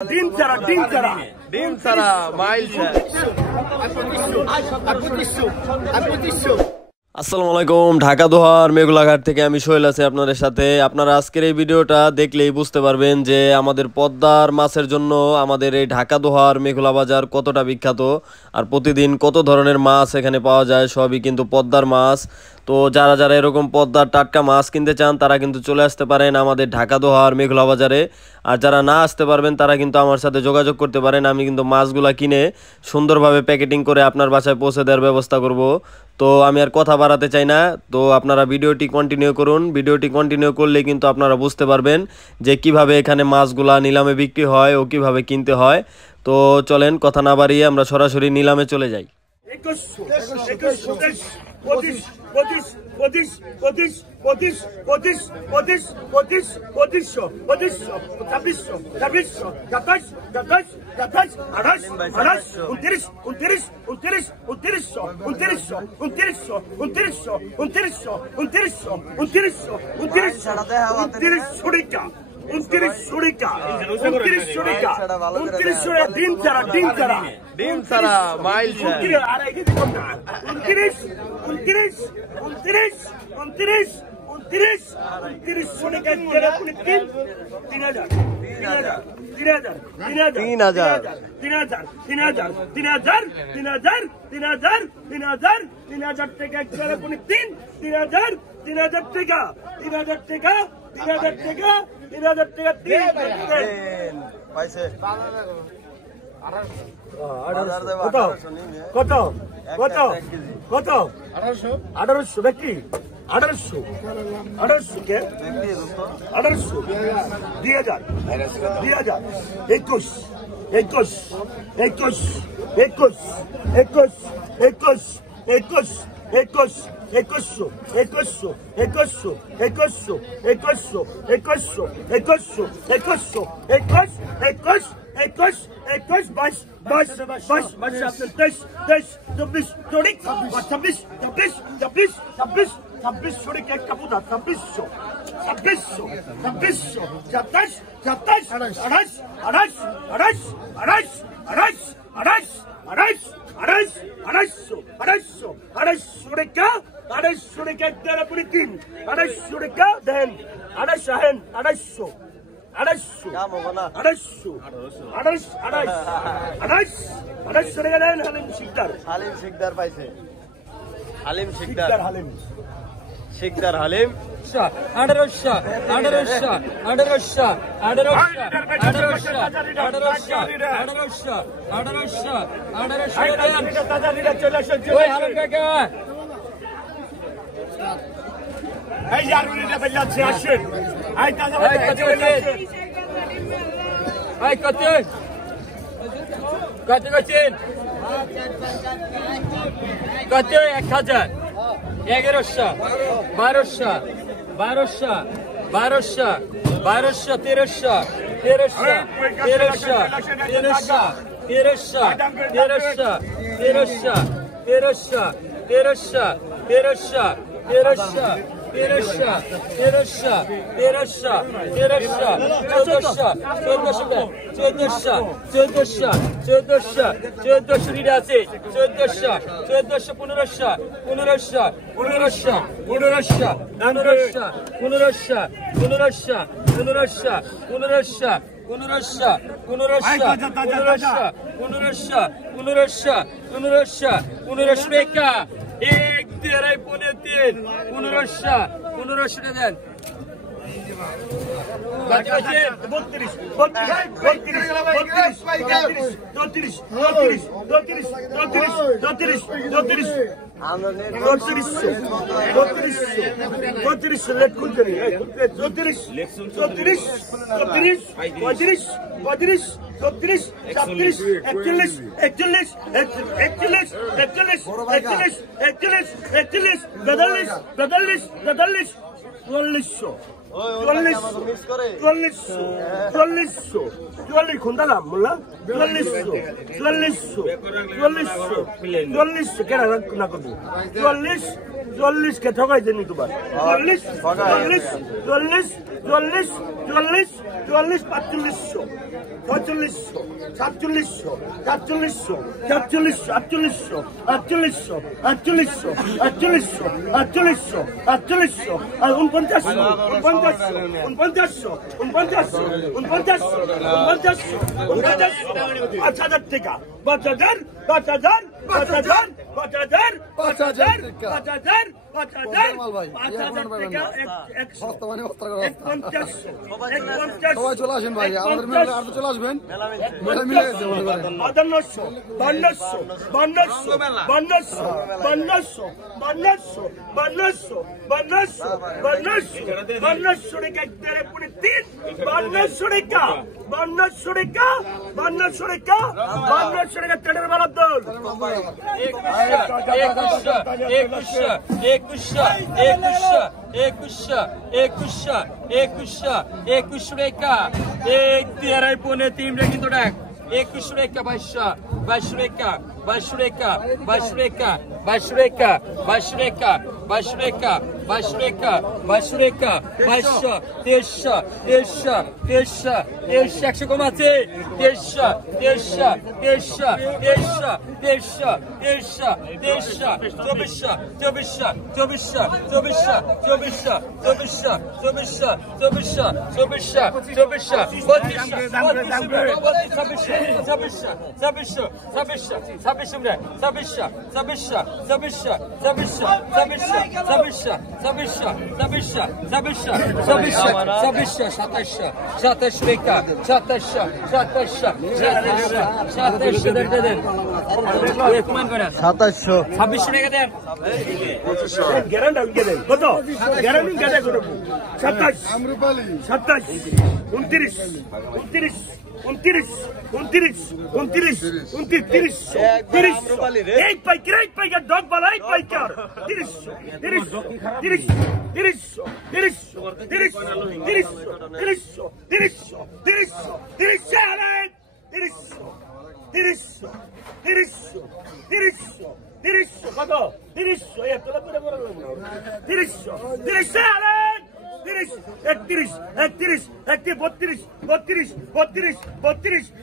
ডিম ছাড়া মাইল আসসালামু আলাইকুম। ঢাকা দোহার মেঘলাঘাট থেকে আমি সোহেল আছি আপনাদের সাথে। আপনারা আজকের এই ভিডিওটা দেখলেই বুঝতে পারবেন যে আমাদের পদ্মার মাছের জন্য আমাদের এই ঢাকা দোহার মেঘলা বাজার কতটা বিখ্যাত, আর প্রতিদিন কত ধরনের মাছ এখানে পাওয়া যায়, সবই কিন্তু পদ্মার মাছ। তো যারা যারা এরকম পদ্মার টাটকা মাছ কিনতে চান তারা কিন্তু চলে আসতে পারেন আমাদের ঢাকা দোহার মেঘলা বাজারে। আর যারা না আসতে পারবেন তারা কিন্তু আমার সাথে যোগাযোগ করতে পারেন। আমি কিন্তু মাছগুলা কিনে সুন্দরভাবে প্যাকেটিং করে আপনার বাসায় পৌঁছে দেওয়ার ব্যবস্থা করব। তো আমি আর কথা বাড়াতে চাই না, তো আপনারা ভিডিওটি কন্টিনিউ করুন। ভিডিওটি কন্টিনিউ করলে কিন্তু আপনারা বুঝতে পারবেন যে কিভাবে এখানে মাছগুলা নিলামে বিক্রি হয় ও কিভাবে কিনতে হয়। তো চলেন কথা না বাড়িয়ে আমরা সরাসরি নিলামে চলে যাই। ডিম ছাড়া মাইল কত কত কত 1800 ব্যক্তি 1800 কে 1800 2000 21 21 21 21 21 21 21 21 21 21 21 21 21 44 কে ঠকাইছে নি তোমার 44 44 44 44 44 44 4500 4600 4700 4700 4800 4800 4800 4800 4800 4800 আর 4900 5000 টাকা 5000 5000 5000 5000 5000 5000 সবাই চলে আসেন ভাই, আমাদের মেলায় আর চলে আসবেন, মেলা মিলে গেছে মনে করেন। 5200 5200 5200 5200 5200 5200 5200 5200 টাকা একবারে পুরো 3 5200 টাকা 5200 টাকা 5200 টাকা 5200 টাকা ট্রেনের বারাত দল 21 রেখা 1.5 রে কিন্তু ডাক 21 রেখা 22 রেখা 22 রেখা 22 রেখা 22 রেখা 22 রেখা 22 রেখা 22 রেখা 22 রেখা 22 23 100 কম আছে 27 রেখা 27 26 রেখা দেন গ্যারান্টি দেন কত গ্যারান্টি কেটে করব 27 আমরুপালি 27 29 29 29 29 29 29 30 এক পাইকার ডগ বালা এক পাইকার 30 30 30 30 30 30 30 30 30 30 কত 30 এক তোলা করে বড় 30 30 31 31 32 32 32 32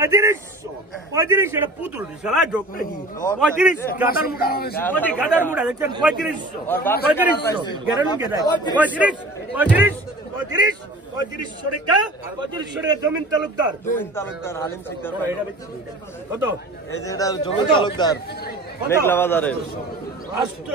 32 32 এটা পুতুল সারা যোগ নাকি 35 গাদার মুড়া দেখছেন 3500 গ্যারান্টি দেয় 35 টাকা 3500 টাকা জমিন তালুকদার আলিম সিকদার কত এই যে এটা জমিন তালুকদার মেঘলা বাজারে 800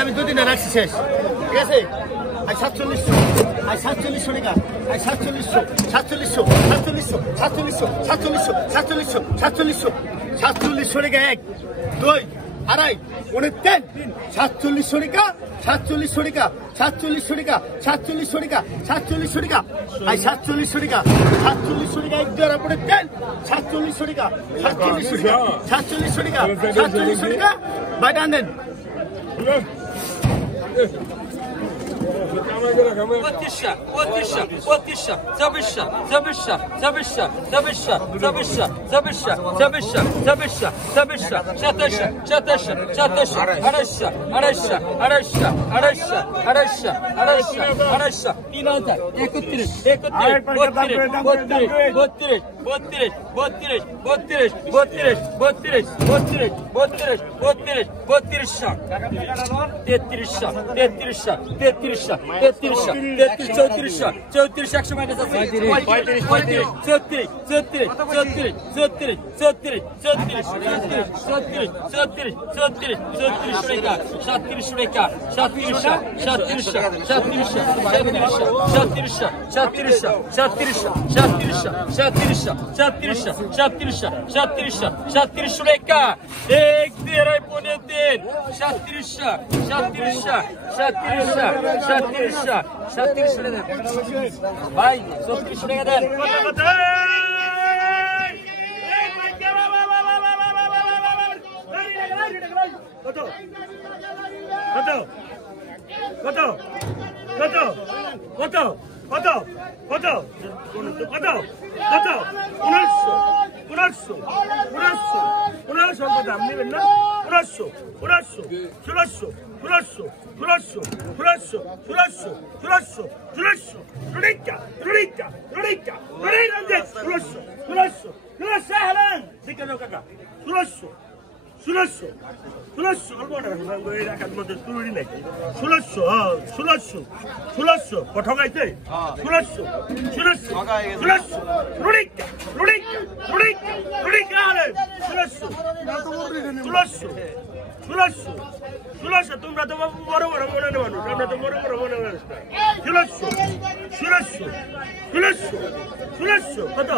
আমি দুদিনে রাখছি শেষ ঠিক আছে 4700 4700 টাকা 4700 4700 4700 4700 4700 4700 47 টাকা 1 2 আড়াই 3 47 টাকা 47 টাকা 47 টাকা 47 টাকা 47 টাকা আই 47 টাকা 47 টাকা 1 2 আপনি 3 47 টাকা 47 টাকা 47 টাকা 47 টাকা বাইরে আনেন Otisha, Zabisha, ভাই 34 টাকা দেন কত কত কত কত কত কত কত কত কত 19 দাম নেবেন না 16 তোমরা তো বড় বড় মনে মানুষ আমরা তো বড় বড় মনে মানুষ 16 কত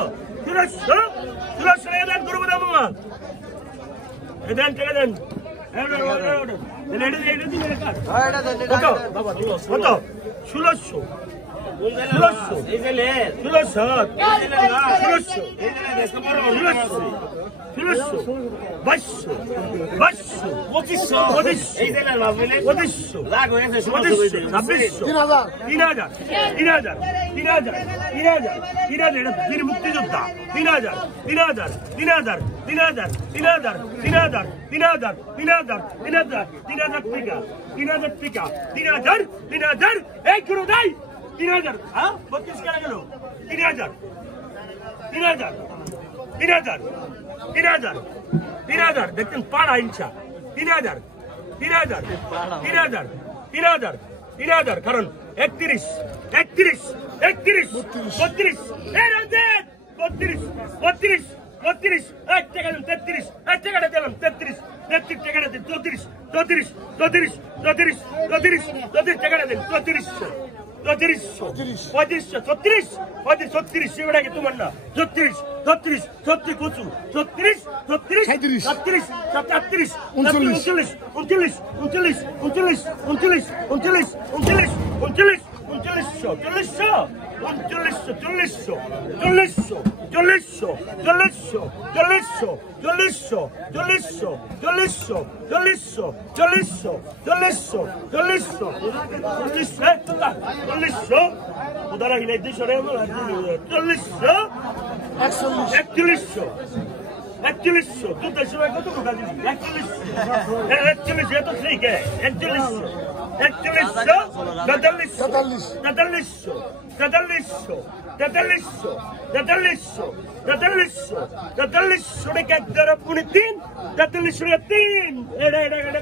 16 এদের করবো না মামা এদের টাকা দেন কত বাবা কত 16 মুক্তিযোদ্ধা 3000 হ্যাঁ 32 কেনা গেল 3000 দেখতেন পাড়া ইনশা 3000 কারণ 31 32 এক টাকা দিন 33 এক টাকাটা দিলাম 33 টাকাটা দিন 34 টাকাটা দিন 34 সেগুলো তোমার না 36 কচু 36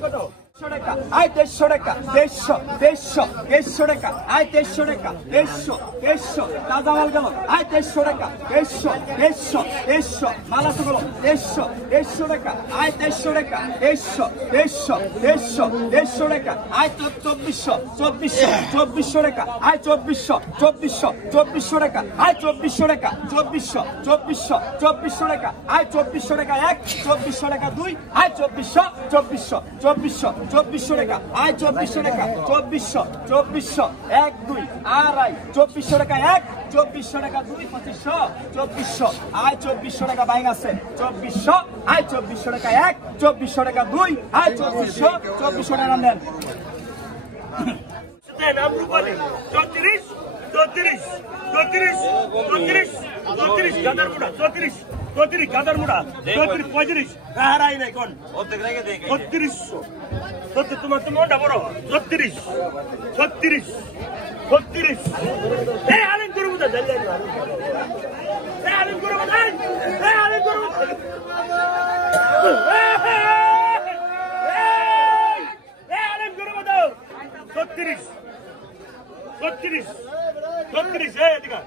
কত টাকা আয় 150 টাকা 150 টাকা আয় 150 টাকা 150 তাজা মাল গেল আয় 150 টাকা 150 মালা তো গেল 150 টাকা আয় 150 টাকা 150 টাকা আয় 2400 টাকা আয় 2400 টাকা আয় 2400 টাকা 2400 টাকা আয় 2400 টাকা 1 2400 টাকা 2 আয় 2400 টাকা আয় 2400 টাকা 2400 1 2 আড়াই 2400 টাকা 1 2400 টাকা 2 2500 আয় 2400 টাকা বাইং আছে 2400 আয় 2400 টাকা 1 2400 টাকা 2 আয় 2400 টাকা নেন নাম রূপালী 34 গাদার মুড়া 34 গাদার মুড়া 35 হারাই নাই কোন 3600 তোমার তো মনটা বড় 36 এই আলেন করব না এই আলেন করব না এই আলেন করব এই আলেন করব না 36 এই দিকা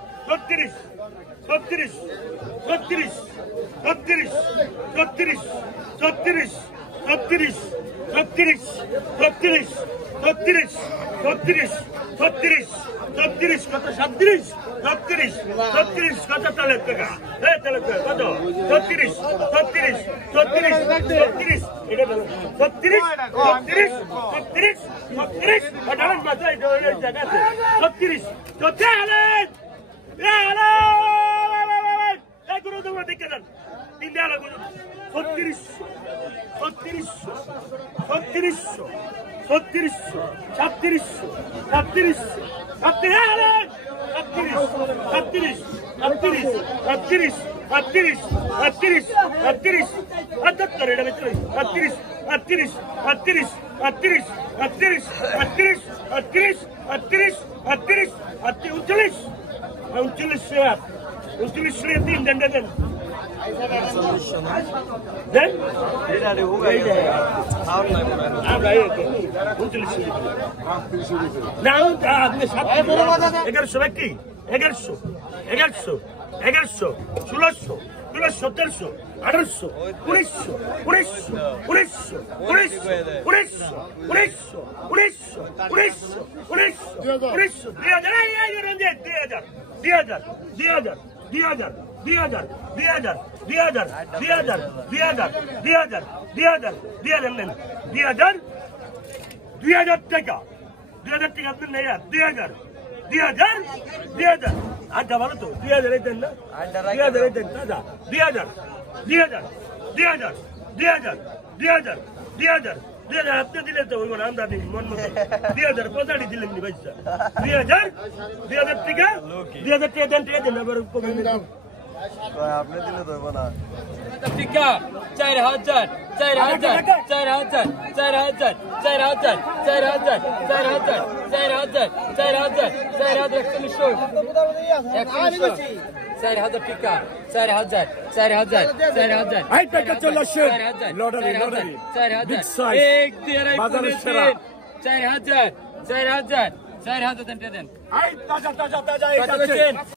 36 কত 37 কত তালে টাকা এই তালে কত 36 এটা 36 আটারন মাত্রা এটা এই জায়গাতে 36 আলেন এই গুরু তোমরা দেখে দেন তিন দেয়ালে গুরু 36 তিন দেন এগারোশো ব্যক্তি 1100 1600 1700 1800 2000 টাকা আপনি নেই 2000 আড্ডা ভালো তো 2000 দেন না 2000 দেন দাদা 2000 আপনি দিলে তো ওই আমরা দিই মন মতো 2000 পঁচাড়ি দিলেন নি ভাই 2000 টাকা 2000 টাকা দেন আবার আপনি দিলে তো না টিকা 4000 টিকা 4000 আই টাকা চলে আসে লটারি 4000 দেন আই তাজা